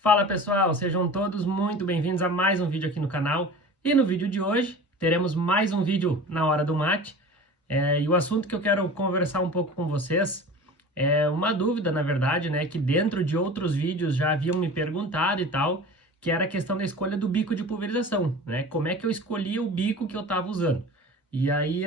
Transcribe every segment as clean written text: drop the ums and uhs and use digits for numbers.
Fala pessoal, sejam todos muito bem-vindos a mais um vídeo aqui no canal. E no vídeo de hoje teremos mais um vídeo na hora do mate. E o assunto que eu quero conversar um pouco com vocês é uma dúvida, na verdade, né, que dentro de outros vídeos já haviam me perguntado e tal, que era a questão da escolha do bico de pulverização, né? Como é que eu escolhi o bico que eu estava usando? E aí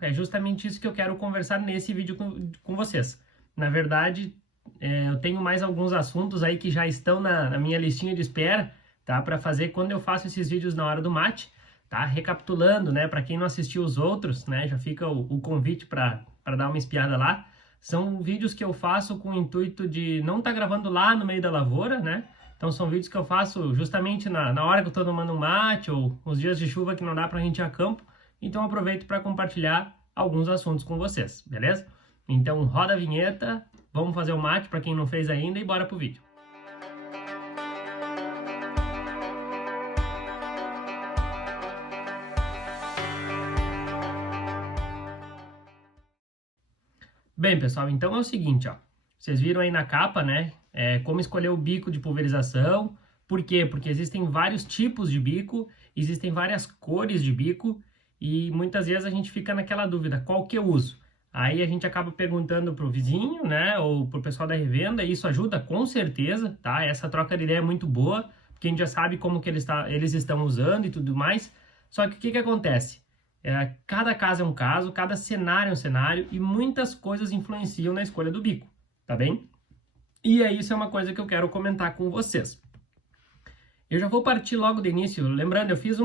é justamente isso que eu quero conversar nesse vídeo com vocês. Na verdade, eu tenho mais alguns assuntos aí que já estão na minha listinha de espera, tá? Para fazer quando eu faço esses vídeos na hora do mate, tá? Recapitulando, né? Para quem não assistiu os outros, né? Já fica o convite para dar uma espiada lá. São vídeos que eu faço com o intuito de não estar gravando lá no meio da lavoura, né? Então são vídeos que eu faço justamente na hora que eu estou tomando um mate ou nos dias de chuva que não dá para a gente ir a campo. Então aproveito para compartilhar alguns assuntos com vocês, beleza? Então roda a vinheta, vamos fazer o mate para quem não fez ainda e bora pro vídeo. Bem, pessoal, então é o seguinte, ó. Vocês viram aí na capa, né? Como escolher o bico de pulverização. Por quê? Porque existem vários tipos de bico, existem várias cores de bico e muitas vezes a gente fica naquela dúvida, qual que eu uso? Aí a gente acaba perguntando pro vizinho, né, ou pro pessoal da revenda, e isso ajuda com certeza, tá? Essa troca de ideia é muito boa, porque a gente já sabe como que eles estão usando e tudo mais. Só que o que acontece? Cada caso é um caso, cada cenário é um cenário, e muitas coisas influenciam na escolha do bico, tá bem? E aí isso é uma coisa que eu quero comentar com vocês. Eu já vou partir logo do início, lembrando, eu fiz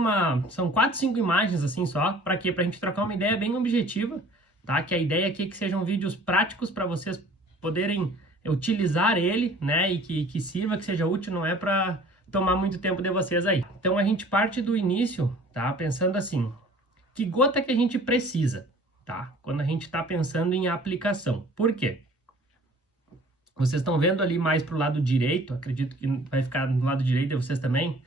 são 4, 5 imagens assim só, para quê? Pra gente trocar uma ideia bem objetiva, tá? Que a ideia aqui é que sejam vídeos práticos para vocês poderem utilizar ele, né? E que sirva, que seja útil, não é para tomar muito tempo de vocês aí. Então a gente parte do início, tá? Pensando assim, que gota que a gente precisa, tá? Quando a gente está pensando em aplicação. Por quê? Vocês estão vendo ali mais para o lado direito, acredito que vai ficar do lado direito de vocês também,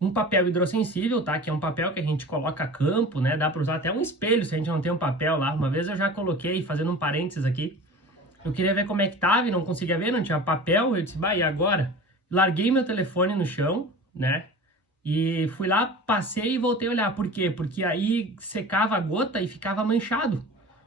um papel hidrossensível, tá? Que é um papel que a gente coloca a campo, né? Dá para usar até um espelho se a gente não tem um papel lá. Uma vez eu já coloquei, fazendo um parênteses aqui, eu queria ver como é que tava e não conseguia ver, não tinha papel, eu disse, bah, e agora? Larguei meu telefone no chão, né? E fui lá, passei e voltei a olhar. Por quê? Porque aí secava a gota e ficava manchado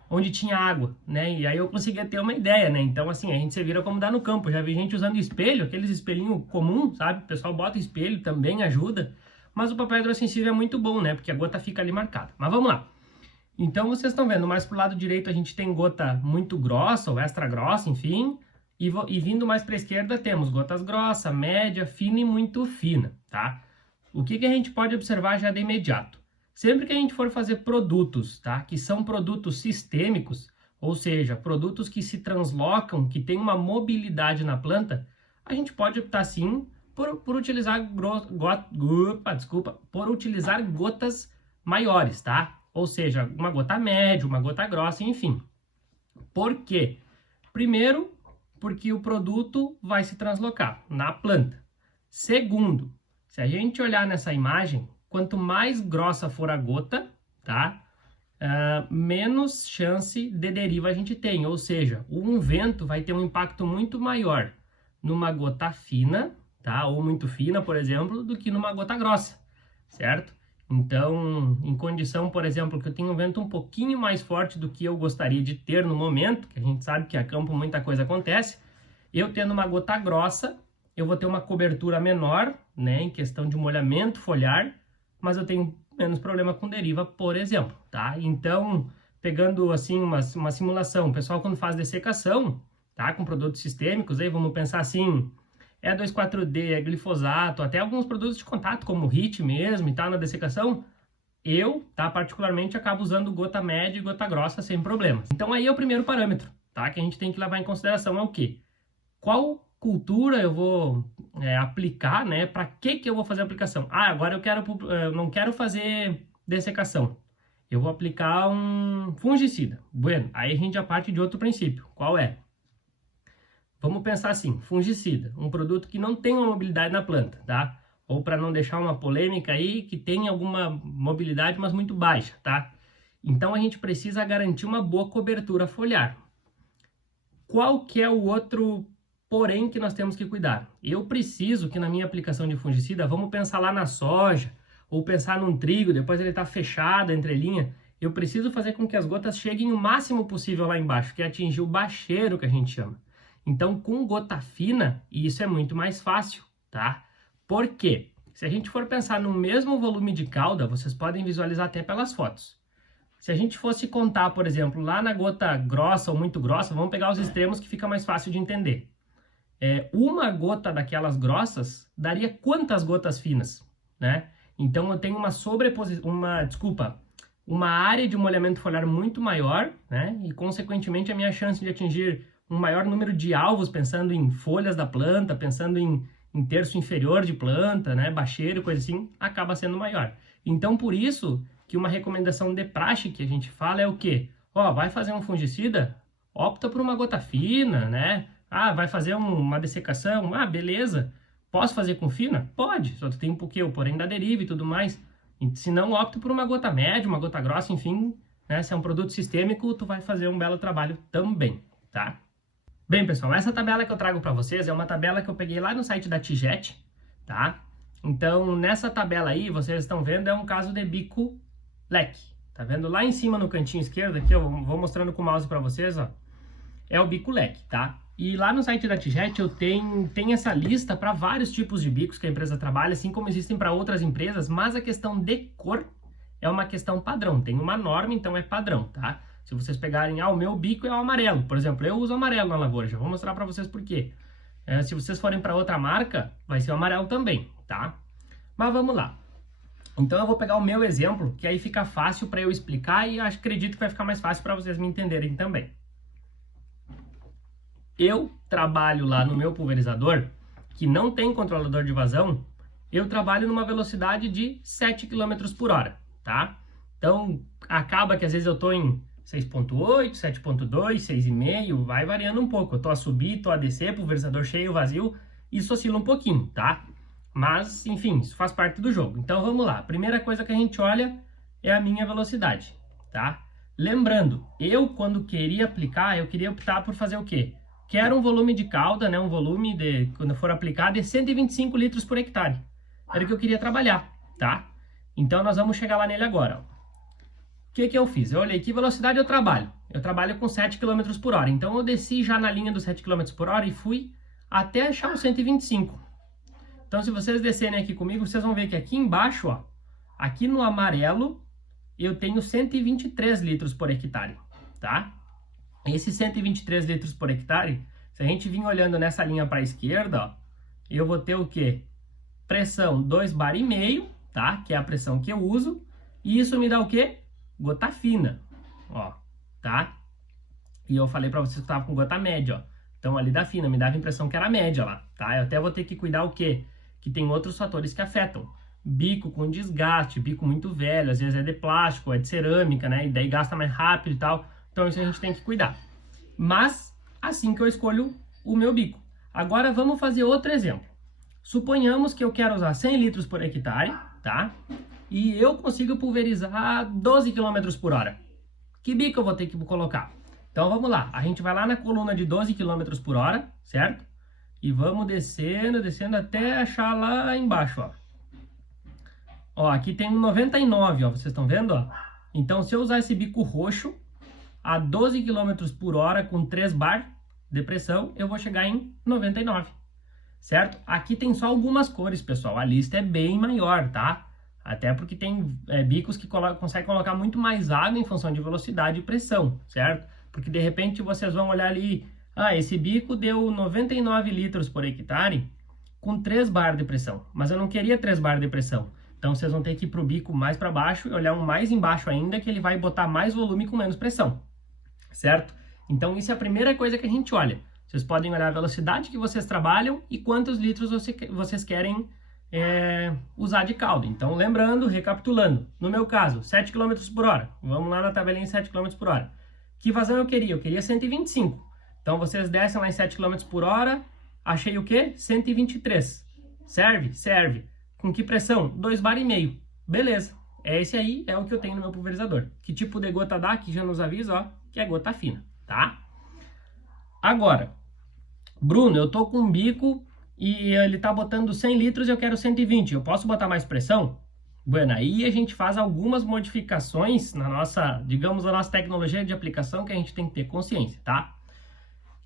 onde tinha água, né? E aí eu conseguia ter uma ideia, né? Então, assim, a gente se vira como dá no campo. Já vi gente usando espelho, aqueles espelhinhos comum, sabe? O pessoal bota espelho, também ajuda. Mas o papel hidrossensível é muito bom, né? Porque a gota fica ali marcada. Mas vamos lá. Então, vocês estão vendo, mais pro lado direito a gente tem gota muito grossa ou extra grossa, enfim. E vindo mais para a esquerda temos gotas grossa, média, fina e muito fina, tá? O que a gente pode observar já de imediato? Sempre que a gente for fazer produtos, tá? Que são produtos sistêmicos, ou seja, produtos que se translocam, que têm uma mobilidade na planta, a gente pode optar sim por utilizar por utilizar gotas maiores, tá? Ou seja, uma gota média, uma gota grossa, enfim. Por quê? Primeiro, porque o produto vai se translocar na planta. Segundo, se a gente olhar nessa imagem, quanto mais grossa for a gota, tá? Menos chance de deriva a gente tem. Ou seja, um vento vai ter um impacto muito maior numa gota fina, tá? Ou muito fina, por exemplo, do que numa gota grossa, certo? Então, em condição, por exemplo, que eu tenho um vento um pouquinho mais forte do que eu gostaria de ter no momento, que a gente sabe que a campo muita coisa acontece, eu tendo uma gota grossa, eu vou ter uma cobertura menor, né, em questão de molhamento foliar, mas eu tenho menos problema com deriva, por exemplo, tá? Então, pegando assim uma simulação, o pessoal quando faz dessecação, tá, com produtos sistêmicos, aí vamos pensar assim, 2,4-D, glifosato, até alguns produtos de contato, como o HIT mesmo e tal, na dessecação, eu, tá, particularmente, acabo usando gota média e gota grossa sem problemas. Então aí é o primeiro parâmetro, tá, que a gente tem que levar em consideração é o quê? Qual cultura eu vou aplicar, né? Para que eu vou fazer a aplicação? Ah, agora eu não quero fazer dessecação. Eu vou aplicar um fungicida. Bueno, aí a gente já parte de outro princípio. Qual é? Vamos pensar assim, fungicida, um produto que não tem uma mobilidade na planta, tá? Ou para não deixar uma polêmica aí, que tem alguma mobilidade, mas muito baixa, tá? Então a gente precisa garantir uma boa cobertura foliar. Qual que é o outro porém que nós temos que cuidar. Eu preciso que na minha aplicação de fungicida, vamos pensar lá na soja, ou pensar num trigo, depois ele está fechado, entrelinha. Eu preciso fazer com que as gotas cheguem o máximo possível lá embaixo, que é atingir o bacheiro, que a gente chama. Então, com gota fina, isso é muito mais fácil, tá? Por quê? Se a gente for pensar no mesmo volume de cauda, vocês podem visualizar até pelas fotos. Se a gente fosse contar, por exemplo, lá na gota grossa ou muito grossa, vamos pegar os extremos que fica mais fácil de entender. Uma gota daquelas grossas daria quantas gotas finas, né? Então eu tenho uma área de molhamento foliar muito maior, né? E consequentemente a minha chance de atingir um maior número de alvos, pensando em folhas da planta, pensando em terço inferior de planta, né? Bacheiro, coisa assim, acaba sendo maior. Então por isso que uma recomendação de praxe que a gente fala é o quê? Ó, vai fazer um fungicida? Opta por uma gota fina, né? Ah, vai fazer uma dessecação? Ah, beleza. Posso fazer com fina? Pode, só tu tem um pouquinho, porém da deriva e tudo mais. Se não, opta por uma gota média, uma gota grossa, enfim, né? Se é um produto sistêmico, tu vai fazer um belo trabalho também, tá? Bem, pessoal, essa tabela que eu trago para vocês é uma tabela que eu peguei lá no site da Tijet, tá? Então, nessa tabela aí, vocês estão vendo, é um caso de bico leque. Tá vendo? Lá em cima no cantinho esquerdo, aqui, eu vou mostrando com o mouse para vocês, ó. É o bico leque, tá? E lá no site da Tijet eu tenho essa lista para vários tipos de bicos que a empresa trabalha, assim como existem para outras empresas, mas a questão de cor é uma questão padrão. Tem uma norma, então é padrão, tá? Se vocês pegarem, o meu bico é o amarelo, por exemplo, eu uso amarelo na lavoura, já vou mostrar para vocês por quê. Se vocês forem para outra marca, vai ser o amarelo também, tá? Mas vamos lá. Então eu vou pegar o meu exemplo, que aí fica fácil para eu explicar e acredito que vai ficar mais fácil para vocês me entenderem também. Eu trabalho lá no meu pulverizador, que não tem controlador de vazão, eu trabalho numa velocidade de 7 km por hora, tá? Então, acaba que às vezes eu tô em 6.8, 7.2, 6,5, vai variando um pouco. Eu tô a subir, tô a descer, pulverizador cheio, vazio, isso oscila um pouquinho, tá? Mas, enfim, isso faz parte do jogo. Então, vamos lá. A primeira coisa que a gente olha é a minha velocidade, tá? Lembrando, eu quando queria aplicar, eu queria optar por fazer o quê? Quero um volume de cauda, né? Um volume de, quando for aplicado, de 125 litros por hectare. Era o que eu queria trabalhar, tá? Então, nós vamos chegar lá nele agora. O que que eu fiz? Eu olhei que velocidade eu trabalho. Eu trabalho com 7 km por hora. Então, eu desci já na linha dos 7 km por hora e fui até achar os 125. Então, se vocês descerem aqui comigo, vocês vão ver que aqui embaixo, ó, aqui no amarelo, eu tenho 123 litros por hectare, tá? Esses 123 litros por hectare, se a gente vir olhando nessa linha para a esquerda, ó, eu vou ter o quê? Pressão 2,5 bar, tá? Que é a pressão que eu uso. E isso me dá o quê? Gota fina, ó, tá? E eu falei para vocês que estava com gota média, ó. Então ali da fina, me dava a impressão que era média lá, tá? Eu até vou ter que cuidar o quê? Que tem outros fatores que afetam. Bico com desgaste, bico muito velho, às vezes é de plástico, é de cerâmica, né? E daí gasta mais rápido e tal. Então isso a gente tem que cuidar. Mas assim que eu escolho o meu bico. Agora vamos fazer outro exemplo. Suponhamos que eu quero usar 100 litros por hectare, tá? E eu consigo pulverizar 12 km por hora. Que bico eu vou ter que colocar? Então vamos lá. A gente vai lá na coluna de 12 km por hora, certo? E vamos descendo, descendo até achar lá embaixo, ó. Ó, aqui tem um 99, ó. Vocês estão vendo, ó? Então se eu usar esse bico roxo a 12 km por hora com 3 bar de pressão, eu vou chegar em 99, certo? Aqui tem só algumas cores, pessoal, a lista é bem maior, tá? Até porque tem bicos que conseguem colocar muito mais água em função de velocidade e pressão, certo? Porque de repente vocês vão olhar ali, esse bico deu 99 litros por hectare com 3 bar de pressão, mas eu não queria 3 bar de pressão. Então vocês vão ter que ir para o bico mais para baixo e olhar um mais embaixo ainda, que ele vai botar mais volume com menos pressão, certo? Então isso é a primeira coisa que a gente olha. Vocês podem olhar a velocidade que vocês trabalham e quantos litros vocês querem usar de caldo. Então lembrando, recapitulando, no meu caso, 7 km por hora. Vamos lá na tabelinha 7 km por hora. Que vazão eu queria? Eu queria 125. Então vocês descem lá em 7 km por hora, achei o quê? 123. Serve? Serve. Com que pressão? 2,5 bar. Beleza. Esse aí é o que eu tenho no meu pulverizador. Que tipo de gota dá? Que já nos avisa, ó, que é gota fina, tá? Agora, Bruno, eu tô com um bico e ele tá botando 100 litros e eu quero 120. Eu posso botar mais pressão? Bueno, aí a gente faz algumas modificações na nossa, digamos, na nossa tecnologia de aplicação que a gente tem que ter consciência, tá?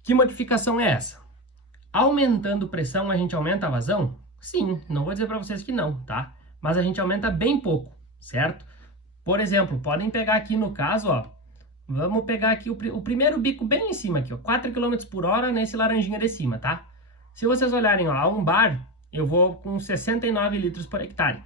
Que modificação é essa? Aumentando pressão, a gente aumenta a vazão? Sim, não vou dizer para vocês que não, tá? Mas a gente aumenta bem pouco, certo? Por exemplo, podem pegar aqui no caso, ó, vamos pegar aqui o primeiro bico bem em cima aqui, ó, 4 km por hora nesse laranjinha de cima, tá? Se vocês olharem, ó, a um bar, eu vou com 69 litros por hectare.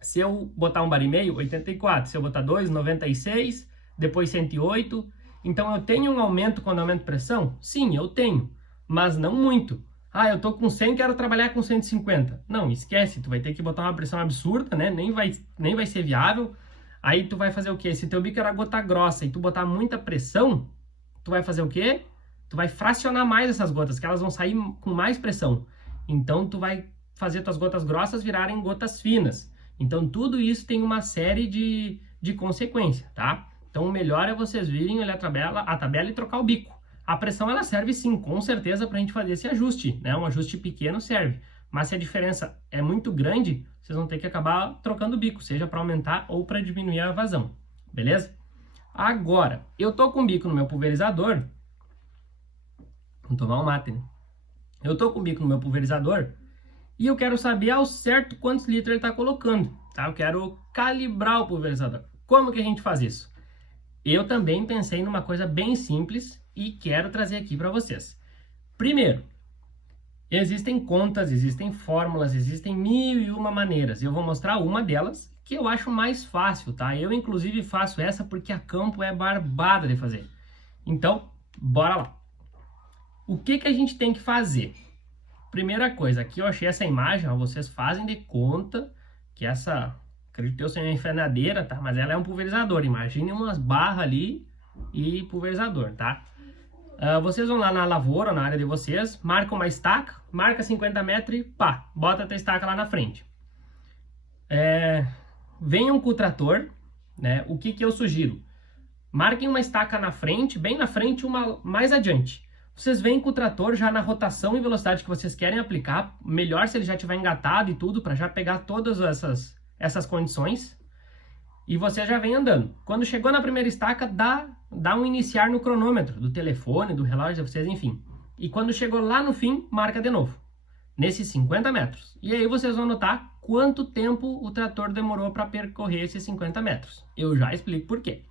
Se eu botar um bar e meio, 84. Se eu botar 2, 96, depois 108. Então eu tenho um aumento quando aumento pressão? Sim, eu tenho, mas não muito. Ah, eu tô com 100, quero trabalhar com 150. Não, esquece, tu vai ter que botar uma pressão absurda, né? Nem vai ser viável. Aí tu vai fazer o quê? Se teu bico era gota grossa e tu botar muita pressão, tu vai fazer o quê? Tu vai fracionar mais essas gotas, que elas vão sair com mais pressão. Então tu vai fazer tuas gotas grossas virarem gotas finas. Então tudo isso tem uma série de consequências, tá? Então o melhor é vocês virem, olhar a tabela e trocar o bico. A pressão ela serve sim, com certeza, para a gente fazer esse ajuste, né? Um ajuste pequeno serve. Mas se a diferença é muito grande, vocês vão ter que acabar trocando o bico, seja para aumentar ou para diminuir a vazão, beleza? Agora, eu tô com o bico no meu pulverizador. Vou tomar um mate, né? Eu tô com o bico no meu pulverizador e eu quero saber ao certo quantos litros ele está colocando, tá? Eu quero calibrar o pulverizador. Como que a gente faz isso? Eu também pensei numa coisa bem simples e quero trazer aqui para vocês. Primeiro, existem contas, existem fórmulas, existem 1001 maneiras. Eu vou mostrar uma delas que eu acho mais fácil, tá? Eu inclusive faço essa porque a campo é barbada de fazer. Então, bora lá. O que que a gente tem que fazer? Primeira coisa, aqui eu achei essa imagem, ó, vocês fazem de conta que essa, acredito eu, seja uma enfernadeira, tá? Mas ela é um pulverizador, imagine umas barras ali e pulverizador, tá? Vocês vão lá na lavoura, na área de vocês, marcam uma estaca, marca 50 metros e pá, bota a tua estaca lá na frente. Venham com o trator, né? O que que eu sugiro? Marquem uma estaca na frente, bem na frente, uma mais adiante. Vocês vêm com o trator já na rotação e velocidade que vocês querem aplicar, melhor se ele já tiver engatado e tudo, para já pegar todas essas condições. E você já vem andando. Quando chegou na primeira estaca, dá um iniciar no cronômetro, do telefone, do relógio de vocês, enfim. E quando chegou lá no fim, marca de novo, nesses 50 metros. E aí vocês vão notar quanto tempo o trator demorou para percorrer esses 50 metros. Eu já explico por quê.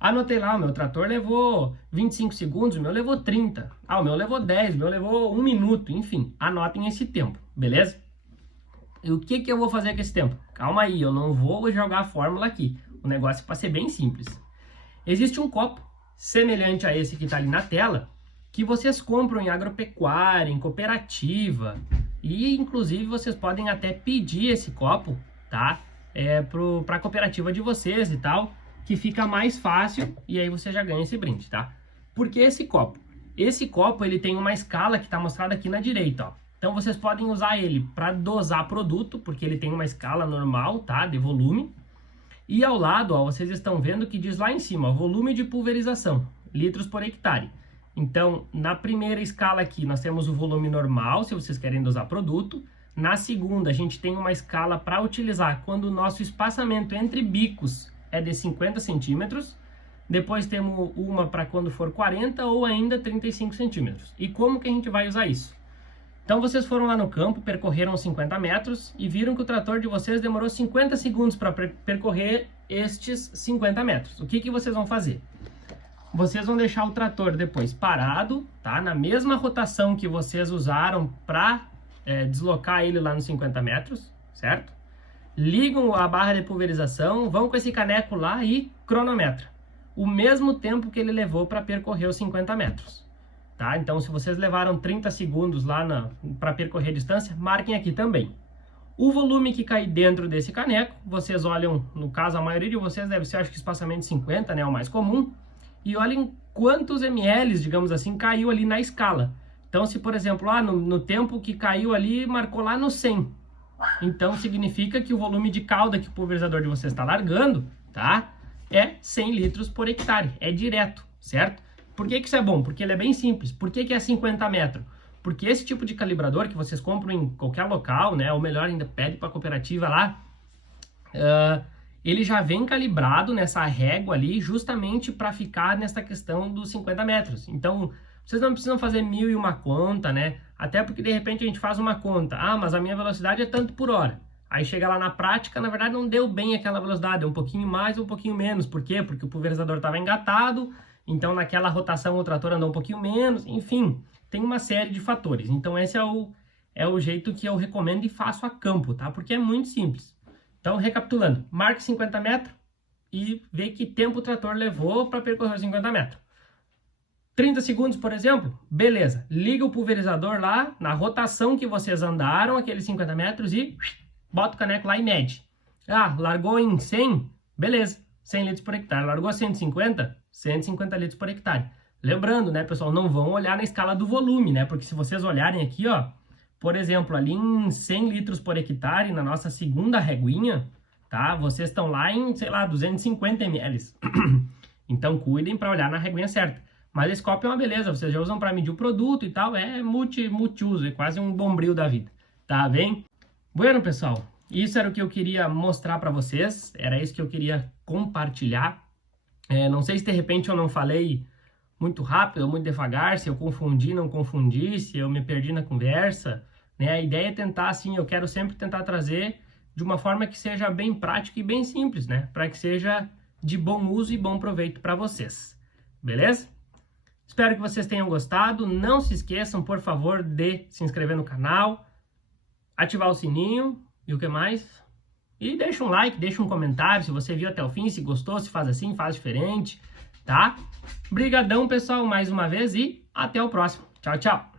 Anotei lá, o meu trator levou 25 segundos, o meu levou 30. O meu levou 10, o meu levou 1 minuto, enfim. Anotem esse tempo, beleza? E o que que eu vou fazer com esse tempo? Calma aí, eu não vou jogar a fórmula aqui. O negócio é para ser bem simples. Existe um copo semelhante a esse que está ali na tela, que vocês compram em agropecuária, em cooperativa, e inclusive vocês podem até pedir esse copo, tá? Para a cooperativa de vocês e tal, que fica mais fácil e aí você já ganha esse brinde, tá? Por que esse copo? Esse copo ele tem uma escala que está mostrada aqui na direita, ó. Então vocês podem usar ele para dosar produto, porque ele tem uma escala normal, tá? De volume. E ao lado, ó, vocês estão vendo que diz lá em cima, ó, volume de pulverização, litros por hectare. Então, na primeira escala aqui, nós temos o volume normal, se vocês querem dosar produto. Na segunda, a gente tem uma escala para utilizar quando o nosso espaçamento entre bicos é de 50 centímetros. Depois temos uma para quando for 40 ou ainda 35 centímetros. E como que a gente vai usar isso? Então vocês foram lá no campo, percorreram 50 metros e viram que o trator de vocês demorou 50 segundos para percorrer estes 50 metros. O que que vocês vão fazer? Vocês vão deixar o trator depois parado, tá? Na mesma rotação que vocês usaram para deslocar ele lá nos 50 metros, certo? Ligam a barra de pulverização, vão com esse caneco lá e cronometra o mesmo tempo que ele levou para percorrer os 50 metros. Tá? Então, se vocês levaram 30 segundos lá para percorrer a distância, marquem aqui também. O volume que cai dentro desse caneco, vocês olham, no caso, a maioria de vocês deve ser, acho que espaçamento de 50, né, o mais comum, e olhem quantos ml, digamos assim, caiu ali na escala. Então, se, por exemplo, no tempo que caiu ali, marcou lá no 100. Então, significa que o volume de calda que o pulverizador de vocês está largando, tá? É 100 litros por hectare, é direto, certo? Por que que isso é bom? Porque ele é bem simples. Por que que é 50 metros? Porque esse tipo de calibrador que vocês compram em qualquer local, né? Ou melhor ainda, pede para a cooperativa lá, ele já vem calibrado nessa régua ali justamente para ficar nessa questão dos 50 metros. Então, vocês não precisam fazer 1001 conta, né? Até porque de repente a gente faz uma conta. Ah, mas a minha velocidade é tanto por hora. Aí chega lá na prática, na verdade não deu bem aquela velocidade, é um pouquinho mais ou um pouquinho menos. Por quê? Porque o pulverizador estava engatado, então naquela rotação o trator andou um pouquinho menos, enfim, tem uma série de fatores. Então esse é o jeito que eu recomendo e faço a campo, tá? Porque é muito simples. Então, recapitulando, marque 50 metros e vê que tempo o trator levou para percorrer os 50 metros. 30 segundos, por exemplo, beleza. Liga o pulverizador lá, na rotação que vocês andaram, aqueles 50 metros e bota o caneco lá e mede. Ah, largou em 100? Beleza, 100 litros por hectare. Largou 150? 150 litros por hectare. Lembrando, né, pessoal, não vão olhar na escala do volume, né? Porque se vocês olharem aqui, ó, por exemplo, ali em 100 litros por hectare, na nossa segunda reguinha, tá? Vocês estão lá em, sei lá, 250 ml. Então, cuidem para olhar na reguinha certa. Mas esse copo é uma beleza, vocês já usam para medir o produto e tal, é multiuso, é quase um bombril da vida, tá bem? Bueno, pessoal, isso era o que eu queria mostrar para vocês, era isso que eu queria compartilhar. Não sei se de repente eu não falei muito rápido ou muito devagar, se eu confundi, não confundi, se eu me perdi na conversa, né? A ideia é tentar, assim, eu quero sempre tentar trazer de uma forma que seja bem prática e bem simples, né? Para que seja de bom uso e bom proveito para vocês, beleza? Espero que vocês tenham gostado, não se esqueçam, por favor, de se inscrever no canal, ativar o sininho e o que mais? E deixa um like, deixa um comentário se você viu até o fim, se gostou, se faz assim, faz diferente, tá? Brigadão, pessoal, mais uma vez e até o próximo. Tchau, tchau!